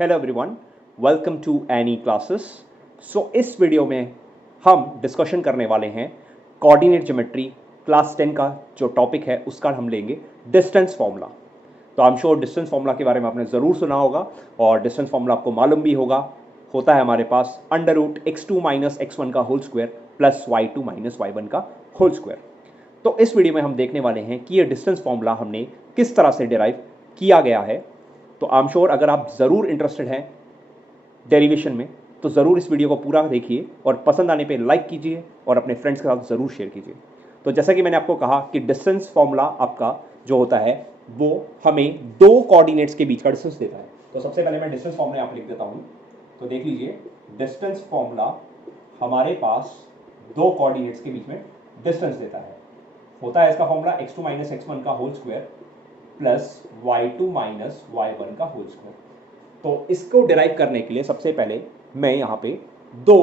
Hello everyone, welcome to any classes. So इस video में हम डिस्कशन करने वाले हैं कोऑर्डिनेट ज्योमेट्री क्लास 10 का जो टॉपिक है उसका हम लेंगे डिस्टेंस फार्मूला। तो I am sure distance formula के बारे में आपने ज़रूर सुना होगा और डिस्टेंस फार्मूला आपको मालूम भी होगा। होता है हमारे पास under root x2 minus x1 का whole square plus y2 minus y1 का होल स्क्वायर। तो इस वीडियो में हम देखने वाले हैं कि ये डिस्टेंस फार्मूला हमने किस तरह से डिराइव किया गया है। तो आई एम श्योर अगर आप ज़रूर इंटरेस्टेड हैं डेरिवेशन में तो ज़रूर इस वीडियो को पूरा देखिए और पसंद आने पे लाइक कीजिए और अपने फ्रेंड्स के साथ ज़रूर शेयर कीजिए। तो जैसा कि मैंने आपको कहा कि डिस्टेंस फार्मूला आपका जो होता है वो हमें दो कोऑर्डिनेट्स के बीच का डिस्टेंस देता है। तो सबसे पहले मैं डिस्टेंस फार्मूला यहाँ पे लिख देता हूँ। तो देख लीजिए, डिस्टेंस फार्मूला हमारे पास दो कोऑर्डिनेट्स के बीच में डिस्टेंस देता है। होता है इसका फॉर्मूला x2 माइनस x1 का whole square plus y2 minus y1 का होल स्क्वायर। तो इसको डिराइव करने के लिए सबसे पहले मैं यहाँ पे दो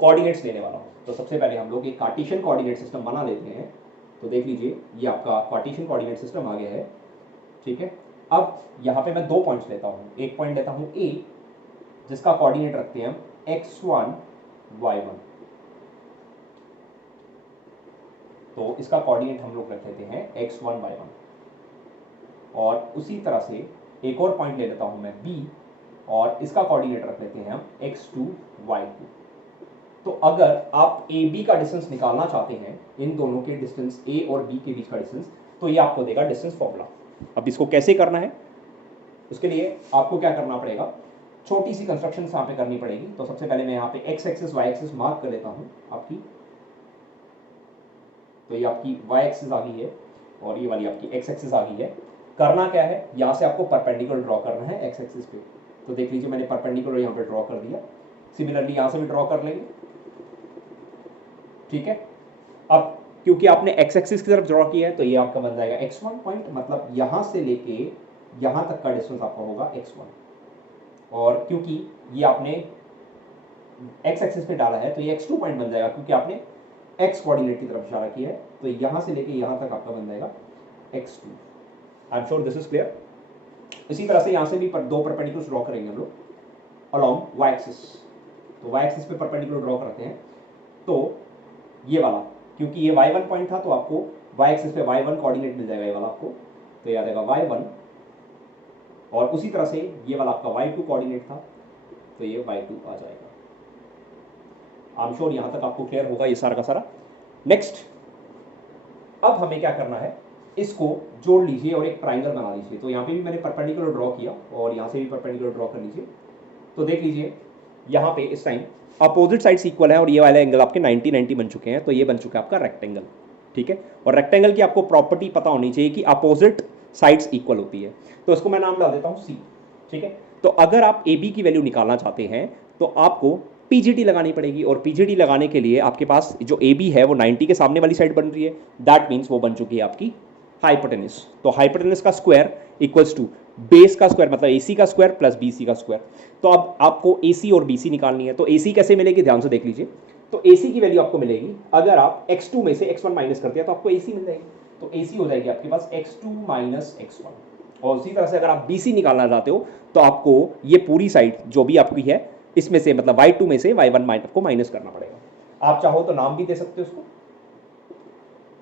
कोऑर्डिनेट्स लेने वाला हूँ। तो सबसे पहले हम लोग एक कार्टेशियन कोऑर्डिनेट सिस्टम बना लेते हैं। तो देख लीजिए, ये आपका कार्टेशियन कोऑर्डिनेट सिस्टम आ गया है, ठीक है। अब यहाँ पे मैं दो पॉइंट्स लेता हूँ। एक पॉइंट लेता हूँ A, जिसका कोऑर्डिनेट रखते हैं हम x1 y1। तो इसका कोऑर्डिनेट हम लोग रख लेते हैं x1 y1। और उसी तरह से एक और पॉइंट ले लेता हूं मैं B, और इसका कोऑर्डिनेट रख लेते हैं हम x2 y2। तो अगर आप AB का डिस्टेंस निकालना चाहते हैं, इन दोनों के डिस्टेंस A और B के बीच का डिस्टेंस, तो ये आपको देगा डिस्टेंस फॉर्मूला। अब इसको कैसे करना है, उसके लिए आपको क्या करना पड़ेगा, छोटी सी कंस्ट्रक्शन यहाँ पे करनी पड़ेगी। तो सबसे पहले मैं यहाँ पे x axis y axis mark कर लेता हूँ आपकी। तो ये आपकी y एक्सिस आ गई है और ये वाली आपकी x एक्सिस आ गई है। करना क्या है, यहाँ से आपको परपेंडिकुलर ड्रॉ करना है x एक्सिस पे। तो देख लीजिए, मैंने परपेंडिकुलर यहाँ पे ड्रॉ कर दिया। सिमिलरली यहाँ से भी ड्रॉ कर लेंगे, ठीक है। अब क्योंकि आपने x एक्सिस की तरफ ड्रॉ किया है तो ये आपका बन जाएगा x1 पॉइंट, मतलब यहाँ से लेके यहाँ तक का डिस्टेंस आपका होगा x1। और क्योंकि ये आपने x एक्सिस पे डाला है तो ये x2 पॉइंट बन जाएगा, क्योंकि आपने x कोऑर्डिनेट की तरफ इशारा किया है। तो यहाँ से लेके यहाँ तक आपका बन जाएगा x2। I am sure this is clear. इसी तरह से यहाँ से भी दो परपेंडिकुलर ड्रॉ करेंगे हम लोग अलोंग y एक्सिस। तो y एक्सिस पे परपेंडिकुलर ड्रॉ करते हैं। तो ये वाला, क्योंकि ये y1 पॉइंट था तो आपको y एक्सिस पे y1 कोऑर्डिनेट मिल जाएगा, ये वाला आपको। तो याद आएगा y1, और उसी तरह से ये वाला आपका y2 कोऑर्डिनेट था तो ये y2 आ जाएगा। आई एम श्योर यहाँ तक आपको क्लियर होगा ये सारा का सारा। नेक्स्ट, अब हमें क्या करना है, इसको जोड़ लीजिए और एक ट्राइंगल बना लीजिए। तो यहाँ पे भी मैंने परपेंडिकुलर ड्रॉ किया और यहाँ से भी परपेंडिकुलर ड्रॉ कर लीजिए। तो देख लीजिए, यहाँ पे इस टाइम अपोजिट साइड्स इक्वल है और ये वाला एंगल आपके 90 90 बन चुके हैं। तो ये बन चुका है आपका रेक्टेंगल, ठीक है। और रेक्टेंगल की आपको प्रॉपर्टी पता होनी चाहिए कि अपोजिट साइड्स इक्वल होती है। तो इसको मैं नाम डाल देता हूँ C, ठीक है। तो अगर आप AB की वैल्यू निकालना चाहते हैं तो आपको PGT लगानी पड़ेगी, और PGT लगाने के लिए आपके पास जो AB है वो 90 के सामने वाली साइड बन रही है। दैट मीन्स वो बन चुकी है आपकी हाइपोटेनस। तो हाइपोटेनस का स्क्वायर इक्वल्स टू बेस का स्क्वायर, मतलब AC का स्क्वायर प्लस BC का स्क्वायर। तो अब आपको AC और BC निकालनी है। तो AC कैसे मिलेगी, ध्यान से देख लीजिए। तो AC की वैल्यू आपको मिलेगी, अगर आप x2 में से x1 माइनस करते हैं तो आपको AC मिल जाएगी। तो AC हो जाएगी आपके पास x2 माइनस x1। और उसी तरह से अगर आप BC निकालना चाहते हो तो आपको ये पूरी साइड जो भी आपकी है इसमें से, मतलब y2 में से y1 को माइनस करना पड़ेगा। आप चाहो तो नाम भी दे सकते हो उसको।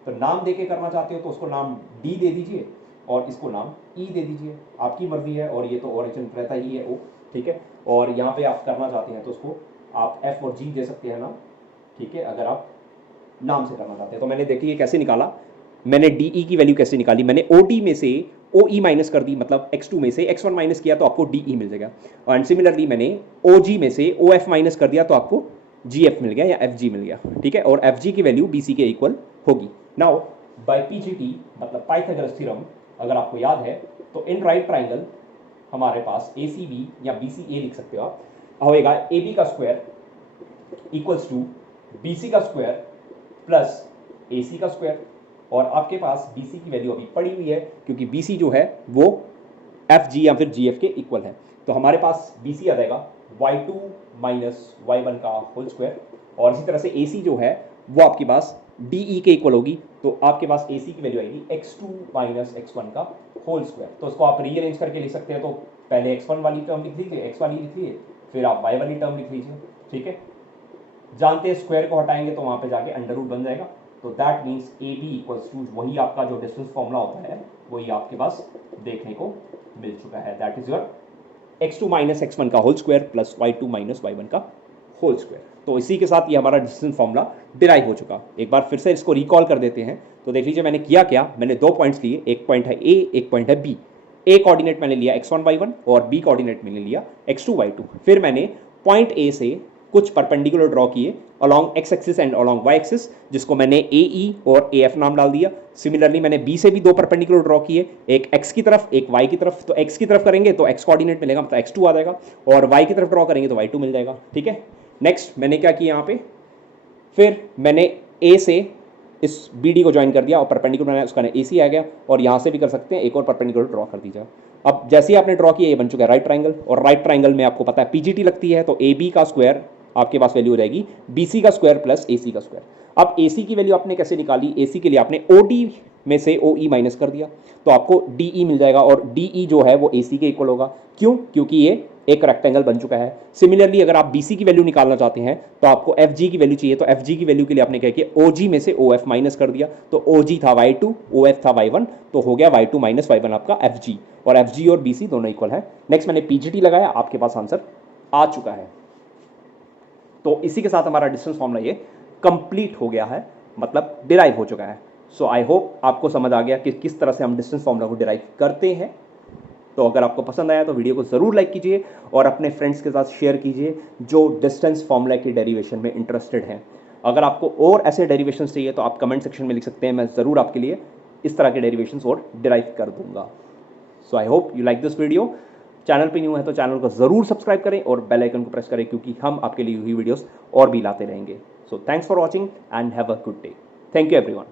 तो नाम देके करना चाहते हो तो उसको नाम D दे दीजिए और इसको नाम E दे दीजिए, आपकी मर्जी है। और ये तो ओरिजिन रहता ही है O, ठीक है। और यहाँ पे आप करना चाहते हैं तो उसको आप F और G दे सकते हैं नाम, ठीक है, अगर आप नाम से करना चाहते हैं। तो मैंने देखिए कैसे निकाला, मैंने DE की वैल्यू कैसे निकाली, मैंने OD में से OE माइनस कर दी, मतलब x2 में से x1 माइनस किया तो आपको DE मिल जाएगा। और सिमिलरली मैंने OG में से OF माइनस कर दिया तो आपको GF मिल गया या FG मिल गया, ठीक है। और FG की वैल्यू BC के इक्वल होगी। नाउ बाय PGT, मतलब पाइथागोरस थ्योरम, अगर आपको याद है तो इन राइट ट्राइंगल हमारे पास ACB या BCA लिख सकते हो आप, होएगा AB का स्क्वायर इक्वल्स टू BC का स्क्वायर प्लस AC का स्क्वायर। और आपके पास BC की वैल्यू अभी पड़ी हुई है, क्योंकि BC जो है वो FG या फिर GF के इक्वल है। तो हमारे पास BC आ जाएगा y2 माइनस y1 का होल स्क्वायर। और इसी तरह से AC जो है वो आपके पास DE के इक्वल होगी। तो आपके पास AC की वैल्यू आएगी x2 माइनस x1 का होल स्क्वायर। तो उसको आप रीअरेंज करके लिख सकते हैं, तो पहले x1 वाली टर्म लिख लीजिए, x वाली लिख लीजिए, फिर आप y वाली टर्म लिख लीजिए, ठीक है। जानते हैं स्क्वायर को हटाएंगे तो वहां पे जाके अंडर रूट बन जाएगा, तो that means A B equals to वही आपका जो डिस्टेंस फॉर्मूला होता है वही आपके पास देखने को मिल चुका है, that is your x2 minus x1 का whole square plus y2 minus y1 का होल स्क्वायर। तो इसी के साथ ये हमारा डिस्टेंस फॉर्मूला डिराइव हो चुका। एक बार फिर से इसको रिकॉल कर देते हैं, तो देख लीजिए मैंने किया क्या, मैंने दो पॉइंट्स लिए, एक पॉइंट है ए, एक पॉइंट है बी। ए कोऑर्डिनेट मैंने लिया x1 y1 और बी कोऑर्डिनेट मैंने लिया x2 y2। फिर मैंने पॉइंट ए से कुछ परपेंडिकुलर ड्रॉ किए along X axis and along Y axis, जिसको मैंने ए ई और ए एफ नाम डाल दिया। सिमिलरली मैंने बी से भी दो परपेंडिकुलर ड्रॉ किए, एक एक्स की तरफ एक वाई की तरफ। तो एक्स की तरफ करेंगे तो एक्स कोऑर्डिनेट मिलेगा, मतलब x2 आ जाएगा, और वाई की तरफ ड्रॉ करेंगे तो y2 मिल जाएगा, ठीक है। नेक्स्ट मैंने क्या किया यहाँ पे, फिर मैंने ए से इस बी डी को ज्वाइन कर दिया और परपेंडिकुलर बनाया, उसका ए सी आ गया, और यहाँ से भी कर सकते हैं, एक और परपेंडिकुलर ड्रॉ कर दीजिए। अब जैसे ही आपने ड्रॉ किया ये बन चुका है राइट ट्राइंगल, और राइट ट्राइंगल में आपको पता है पीजीटी लगती है, तो ए बी का स्क्वायर आपके पास वैल्यू हो जाएगी BC का स्क्वायर प्लस AC का स्क्वायर। अब AC की वैल्यू आपने कैसे निकाली, AC के लिए आपने OD में से OE माइनस कर दिया, तो आपको DE मिल जाएगा, और DE जो है वो AC के इक्वल होगा। क्यों? क्योंकि ये एक रेक्टेंगल बन चुका है। सिमिलरली अगर आप BC की वैल्यू निकालना चाहते हैं तो आपको FG की वैल्यू चाहिए, तो FG की वैल्यू के लिए आपने क्या किया, OG में से OF माइनस कर दिया, तो OG था y2, OF था y1, तो हो गया y2 माइनस y1 आपका FG, और FG और BC दोनों इक्वल है। नेक्स्ट मैंने PGT लगाया, आपके पास आंसर आ चुका है। तो इसी के साथ हमारा डिस्टेंस फॉर्मूला ये कंप्लीट हो गया है, मतलब डिराइव हो चुका है। सो आई होप आपको समझ आ गया कि किस तरह से हम डिस्टेंस फॉर्मूला को डिराइव करते हैं। तो अगर आपको पसंद आया तो वीडियो को ज़रूर लाइक कीजिए और अपने फ्रेंड्स के साथ शेयर कीजिए जो डिस्टेंस फॉर्मूला की डेरिवेशन में इंटरेस्टेड हैं। अगर आपको और ऐसे डेरिवेशन चाहिए तो आप कमेंट सेक्शन में लिख सकते हैं, मैं ज़रूर आपके लिए इस तरह के डेरिवेशंस और डिराइव कर दूंगा। So I hope you like this video. Channel पे न्यू है तो चैनल को ज़रूर सब्सक्राइब करें और बेल आइकन को प्रेस करें, क्योंकि हम आपके लिए हुई वीडियोस और भी लाते रहेंगे। So thanks for watching and have a good day. Thank you everyone.